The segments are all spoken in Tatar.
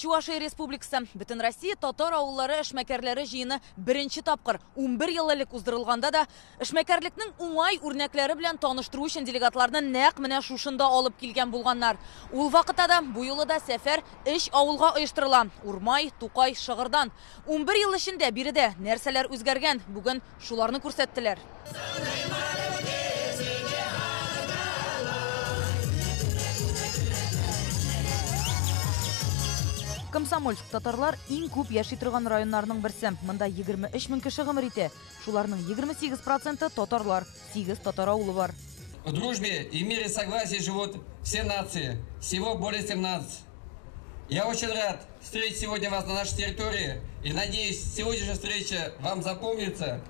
Чувашия Республикасы, бүтін Россия татар ауыллары эшмәкәрләре жиыны бірінші тапқыр 11 еллык уздырылганда да эшмәкәрлектнең уңай үрнәкләре белән таныштыру өчен делегатларны нәкъ менә шушында алып килгән булганнар. Ул вакытта да бу юлы да сәфәр 3 авылга оештырыла. Урмай, Тукай, Шыгырдан. 11 ел эчендә биредә нәрсәләр үзгәргән, бүген шуларны күрсәттеләр. Комсомольск татарлар иң күп яши торган районнарның берсе. Монда 23 мең кеше гомер итә. Шуларның 28% татарлар, 8 татар авылы бар. В дружбе и мире согласии живут все нации, всего более 17. Я очень рад встретить сегодня вас на нашей территории и надеюсь, сегодняшняя встреча вам запомнится.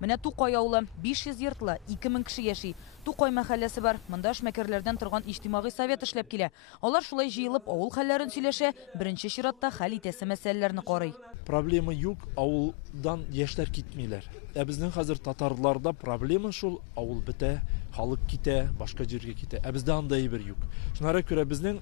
Менә Тукай авылы 500 йортлы, 2000 кеше яши. Тукай мәхәлләсе бар. Монда эшмәкәрләрдән торган иҗтимагый совет эшләп килә. Алар шулай җыелып авыл хәлләрен сөйләшә, беренче чиратта хәл итәсе мәсьәләләрне карый. Проблема юк, авылдан яшьләр китмиләр. Безнең хәзер татарларда проблема шул, авыл бетә, халык китә, башка җиргә китә. Бездә андай бер юк. Шунара күрә безнең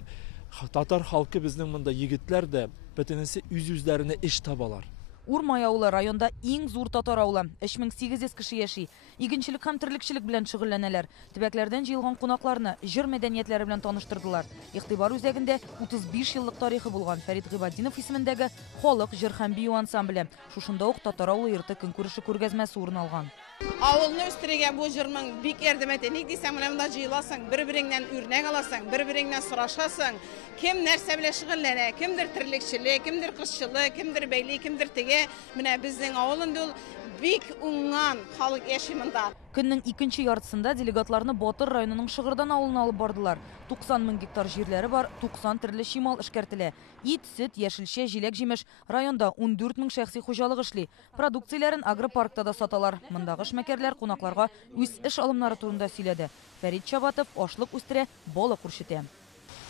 татар халкы, безнең монда егетләр дә бөтенесе үз-үзләренә эш табалар. Урмай авылы районда иң зур татар авылы. 3800 кеше яши. Игенчелек һәм терлекчелек белән шөгыльләнәләр. Төбәкләрдән җыелган кунакларны җыр мәдәниятләре белән таныштырдылар. Игътибар үзәгендә 35 еллык тарихы булган Фәрит Гыйбаддинов исемендәге халык җыр һәм бию ансамбле. Шушында ук татар авылы йорты көнкүреше күргәзмәсе урын алган. Авылны үстерергә бу җырның бик ярдәм итә. Ник дисәң, менә монда җыеласың, бер-береңнән үрнәк аласың, бер-береңнән сорашасың. Кем нәрсә белән шөгыльләнә, кемдер терлекчелек, кемдер кышчылык, кемдер бәйли, кемдер теге. Менә безнең авылында ул бик уңган халык яши монда. Көннең икенче яртысында делегатларны Батыр районының Шыгырдан авылына алып бардылар. 90 мең гектар җирләре бар, 90 төрле чимал эшкәртелә. Ит, сөт, яшелчә, җиләк-җимеш. Районда 14 мең шәхси хуҗалык эшли. Продукцияләрен агропаркта да саталар. Мондагы эшмәкәрләр кунакларга үз эш алымнары турында сөйләде. Фәрит Чабатов ашлык үстерә, балык үрчетә.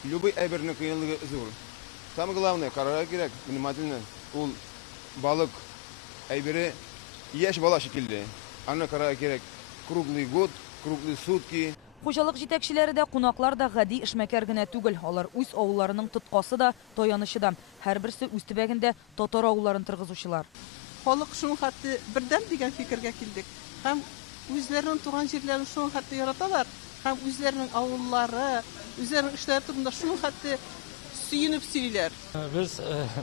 Любой әйберне кыенлыгы зур. Самое главное, карарга кирәк, внимательно. Ул балык әйбере яшь бала шикелле. Аны карарга кирәк. Круглый год, круглые сутки. Хуҗалык җитәкчеләре дә, кунаклар да гади эшмәкәр генә түгел. Алар үз авылларының тоткасы да, таянычы да. Һәрберсе үз төбәгендә татар авылларын торгызучылар. Халык шуның хәтта бердәм дигән фикергә килдек. Һәм үзләренең туган җирләрен шуның хәтта яраталар. Һәм үзләренең авыллары, үзләренең эшләре турында шуның хәтта сөенеп сөйлиләр. Без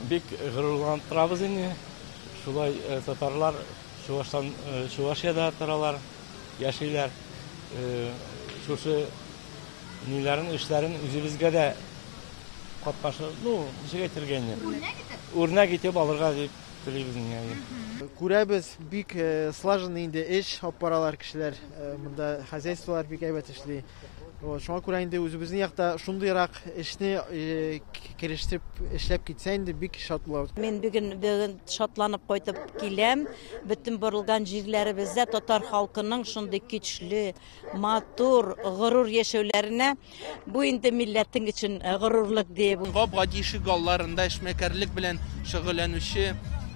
бик горурланып торабыз инде. Шулай татарлар Чувашиядә торалар, яшиләр. Шушы ниләрен, эшләрен үзебезгә дә катнашы, ничек әйтергә, үрнәк итеп алырга дип телибез инде. Күрәбез, бик слаженный инде эш алып баралар кешеләр. Монда хозяйстволар бик әйбәт эшли. Шуңа күрә инде үзебезнең якта шундыйрак эшне керештеп эшләп китсә инде бик шат булабыз. Мен бүген шатланып кайтып киләм. Бөтен борылган җирләребездә татар халкының шундый көчле, матур, горур яшәүләренә бу инде милләтең өчен горурлык дип. Гади шигалларында эшмәкәрлек белән шөгыльләнүче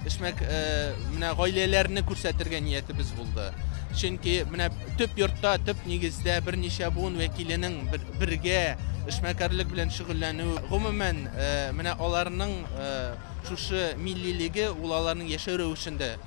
менә гаиләләрне күрсәтергә ниятебез булды. Чөнки менә төп йортта, төп нигездә берничә буын вәкиленең бергә эшмәкәрлек белән шөгыльләнү, гомумән менә аларның шушы миллилеге ул аларның яшәү рәвешендә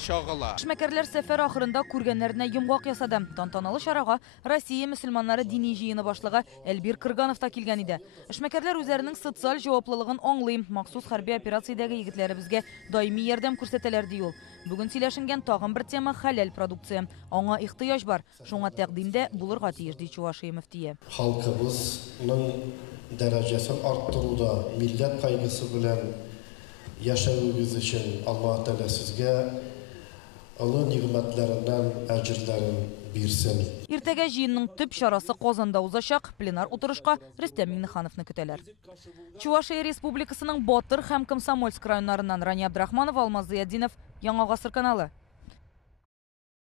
чагыла. Эшмәкәрләр сәфәр ахырында күргәннәренә йомгак ясады. Тантаналы чарага Россия мөселманнары дини җыены башлыгы Эльбир Кырганов та килгән иде. Эшмәкәрләр үзләренең социаль җаваплылыгын аңлый, махсус хәрби операциядәге егетләребезгә даими ярдәм күрсәтәләр ди ул. Бүген сөйләшенгән тагын бер тема хәләл продукция. Аңа ихтыяҗ бар. Шуңа тәкъдимдә булырга тиеш ди Чувашия мөфтие. Халкыбызның дәрәҗәсен арттыруда, милләт кайгысы белән яшәүегез өчен Аллаһ Тәгалә сезгә олы нигъмәтләреннән әҗрләрен бирсен. Иртәгә җыенның төп чарасы Казанда узачак. Пленар утырышка Рөстәм Миңнехановны көтәләр. Чувашия Республикасының Батыр һәм Комсомольск районнарыннан Рани Абдрахманов, Алмаз Зыятдинов, Яңа гасыр каналы.